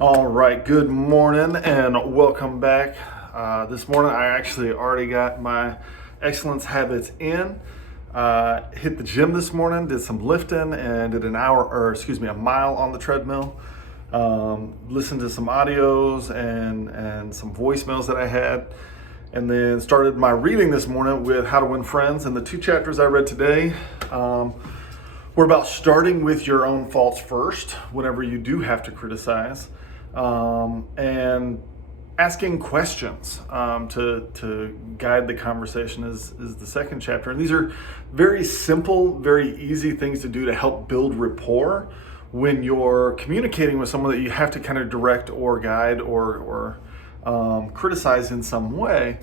All right, good morning and welcome back. This morning I actually already got my excellence habits in. Hit the gym this morning, did some lifting, and did a mile on the treadmill. Listened to some audios and some voicemails that I had, and then started my reading this morning with How to Win Friends. And the two chapters I read today were about starting with your own faults first whenever you do have to criticize. And asking questions to guide the conversation is the second chapter. And these are very simple, very easy things to do to help build rapport when you're communicating with someone that you have to kind of direct or guide or criticize in some way.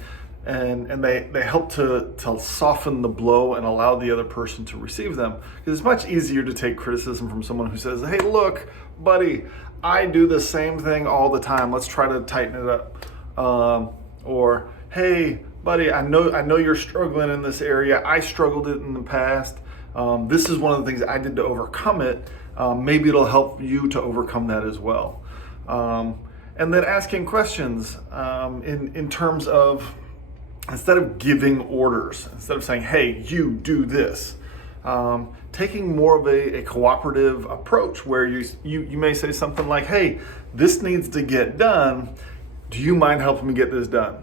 And they help to soften the blow and allow the other person to receive them. Because it's much easier to take criticism from someone who says, "Hey, look, buddy, I do the same thing all the time. Let's try to tighten it up." Or, "Hey, buddy, I know you're struggling in this area. I struggled it in the past. This is one of the things I did to overcome it. Maybe it'll help you to overcome that as well." And then asking questions in terms of, instead of giving orders, instead of saying, "Hey, you do this," taking more of a cooperative approach where you may say something like, "Hey, this needs to get done. Do you mind helping me get this done?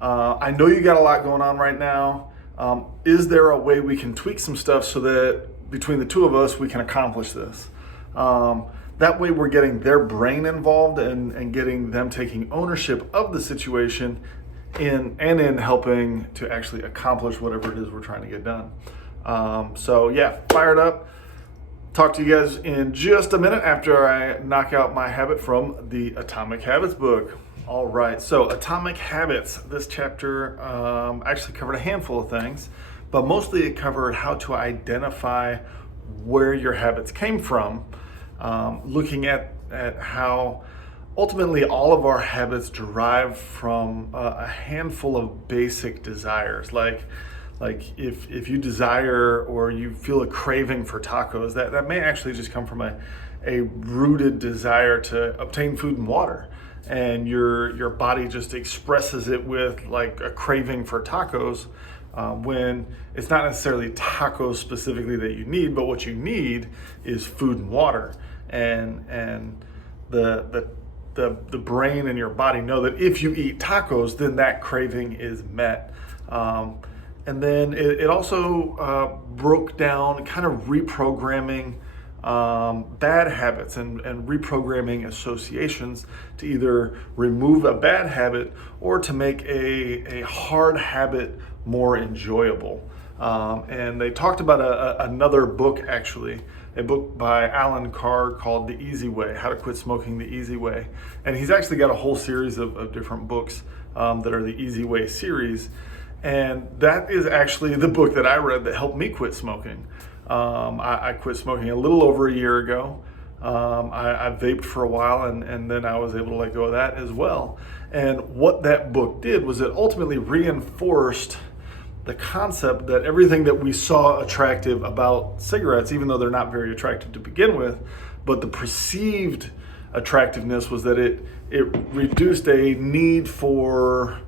I know you got a lot going on right now. Is there a way we can tweak some stuff so that between the two of us we can accomplish this?" That way we're getting their brain involved and getting them taking ownership of the situation in helping to actually accomplish whatever it is we're trying to get done. So yeah, fired up. Talk to you guys in just a minute after I knock out my habit from the Atomic Habits book. All right, so Atomic Habits, this chapter actually covered a handful of things, but mostly it covered how to identify where your habits came from, looking at how ultimately all of our habits derive from a handful of basic desires. Like if you desire or you feel a craving for tacos, that may actually just come from a rooted desire to obtain food and water. And your body just expresses it with like a craving for tacos, when it's not necessarily tacos specifically that you need, but what you need is food and water. And the brain and your body know that if you eat tacos, then that craving is met. And then it also broke down kind of reprogramming bad habits and reprogramming associations to either remove a bad habit or to make a hard habit more enjoyable. And they talked about another book, actually, a book by Alan Carr called The Easy Way, How to Quit Smoking the Easy Way. And he's actually got a whole series of different books that are the Easy Way series. And that is actually the book that I read that helped me quit smoking. I quit smoking a little over a year ago. I vaped for a while and then I was able to let go of that as well. And what that book did was it ultimately reinforced the concept that everything that we saw attractive about cigarettes, even though they're not very attractive to begin with, but the perceived attractiveness was that it reduced a need for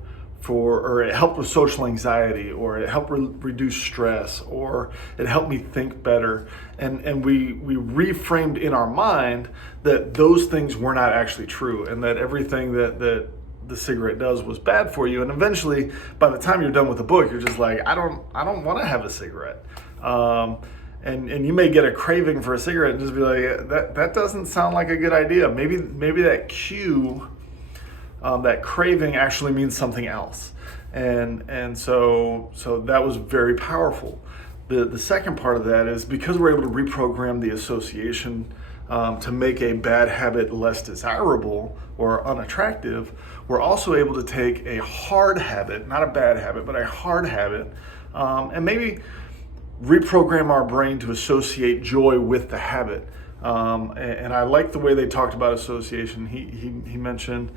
or it helped with social anxiety, or it helped reduce stress, or it helped me think better. And we reframed in our mind that those things were not actually true, and that everything that the cigarette does was bad for you. And eventually, by the time you're done with the book, you're just like, I don't want to have a cigarette. And you may get a craving for a cigarette and just be like, that doesn't sound like a good idea. Maybe that cue, that craving actually means something else. And so that was very powerful. The second part of that is because we're able to reprogram the association to make a bad habit less desirable or unattractive, we're also able to take a hard habit, not a bad habit, but a hard habit, and maybe reprogram our brain to associate joy with the habit. And I like the way they talked about association. He mentioned,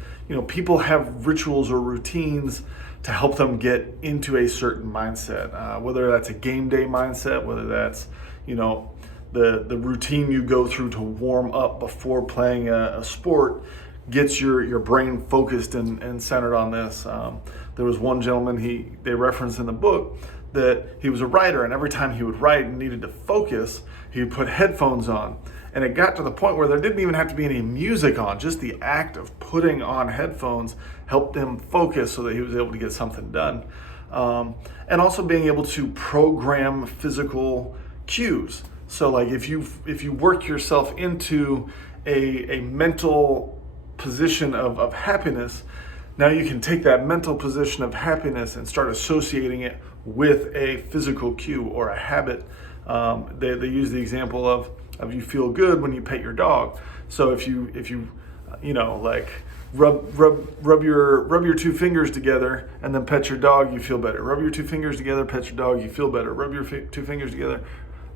people have rituals or routines to help them get into a certain mindset, whether that's a game day mindset, whether that's, the routine you go through to warm up before playing a sport gets your brain focused and centered on this. There was one gentleman they referenced in the book that he was a writer, and every time he would write and needed to focus, he would put headphones on. And it got to the point where there didn't even have to be any music on. Just the act of putting on headphones helped him focus so that he was able to get something done. And also being able to program physical cues. So like if you work yourself into a mental position of happiness, now you can take that mental position of happiness and start associating it with a physical cue or a habit. They use the example of you feel good when you pet your dog. So if you like rub your two fingers together and then pet your dog, you feel better. Rub your two fingers together, pet your dog, you feel better. Rub your two fingers together,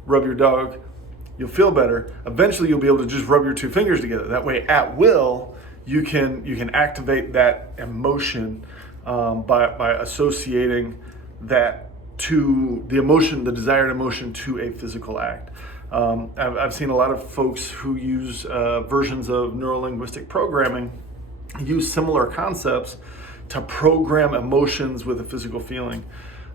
rub your dog, you'll feel better. Eventually you'll be able to just rub your two fingers together. That way at will you can activate that emotion by associating that to the emotion, the desired emotion, to a physical act. I've seen a lot of folks who use versions of neurolinguistic programming use similar concepts to program emotions with a physical feeling.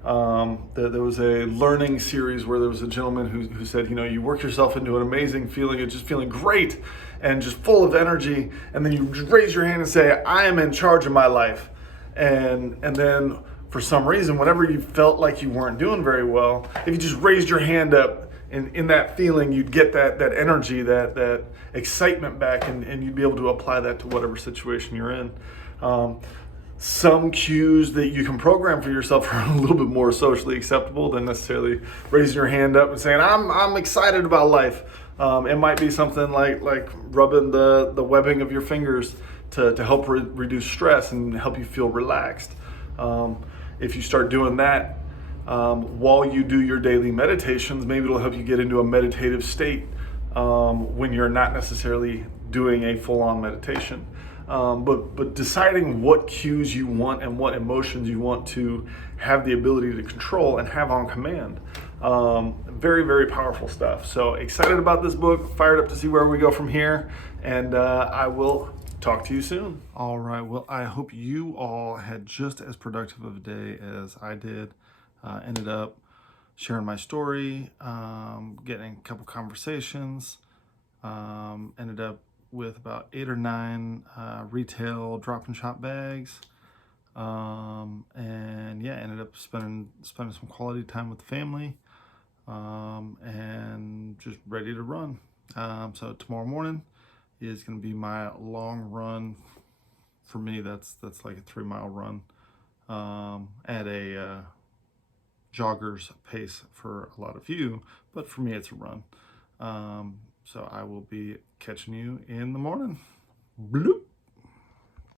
There was a learning series where there was a gentleman who said, you work yourself into an amazing feeling of just feeling great and just full of energy, and then you just raise your hand and say, I am in charge of my life. And then for some reason, whenever you felt like you weren't doing very well, if you just raised your hand up in that feeling, you'd get that energy, that excitement back, and you'd be able to apply that to whatever situation you're in. Some cues that you can program for yourself are a little bit more socially acceptable than necessarily raising your hand up and saying, I'm excited about life. It might be something like rubbing the webbing of your fingers to help reduce stress and help you feel relaxed. If you start doing that while you do your daily meditations, maybe it'll help you get into a meditative state when you're not necessarily doing a full-on meditation. But deciding what cues you want and what emotions you want to have the ability to control and have on command. Very, very powerful stuff. So excited about this book, fired up to see where we go from here, and I will talk to you soon. All right, well, I hope you all had just as productive of a day as I did. Ended up sharing my story, getting a couple conversations, ended up with about 8 or 9 retail drop and shop bags, and yeah, ended up spending some quality time with the family, and just ready to run. So tomorrow morning is going to be my long run. For me, that's like a 3-mile run at a jogger's pace for a lot of you, but for me it's a run. So I will be catching you in the morning. Bloop.